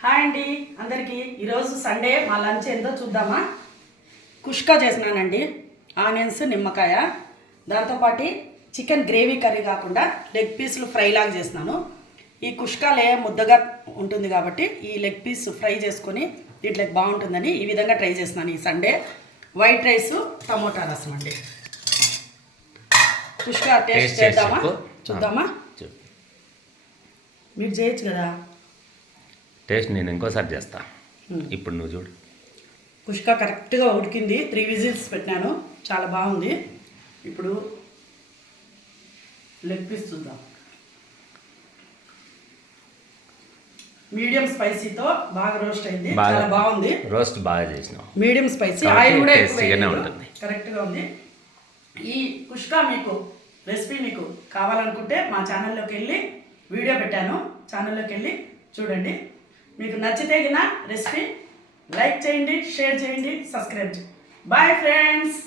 Hi అండి అందరికీ ఈరోజు సండే మా లంచ్ ఏందో చూద్దామా. కుష్కా చేసినానండి, ఆనియన్స్ నిమ్మకాయ, దాంతోపాటు చికెన్ గ్రేవీ కర్రీ కాకుండా లెగ్ పీసులు ఫ్రై లాగా చేసినాను. ఈ కుష్కాలే ముద్దగా ఉంటుంది కాబట్టి ఈ లెగ్ పీస్ ఫ్రై చేసుకొని దీంట్లోకి బాగుంటుందని ఈ విధంగా ట్రై చేసినాను ఈ సండే. వైట్ రైస్ టమోటా రసం అండి. కుష్కా టేస్ట్ చేద్దామా, చూద్దామా. మీరు చేయొచ్చు కదా టేస్ట్. నేను ఇంకోసారి చేస్తా. ఇప్పుడు నువ్వు చూడు. కుష్కా కరెక్ట్గా ఉడికింది, 3 విజిల్స్ పెట్టినాను, చాలా బాగుంది. ఇప్పుడు లెగ్ పీస్ చూద్దాం. మీడియం స్పైసీతో బాగా రోస్ట్ అయింది, చాలా బాగుంది. రోస్ట్ బాగా చేసినావు. మీడియం స్పైసీ, ఆయిల్ కూడా ఎక్కువ ఉంటుంది, కరెక్ట్గా ఉంది. ఈ కుష్కా మీకు రెసిపీ మీకు కావాలనుకుంటే మా ఛానల్లోకి వెళ్ళి వీడియో పెట్టాను, ఛానల్లోకి వెళ్ళి చూడండి. మీకు నచ్చితే గిన రెసిపీ లైక్ చేయండి, షేర్ చేయండి, సబ్స్క్రైబ్ చేయండి. Bye friends.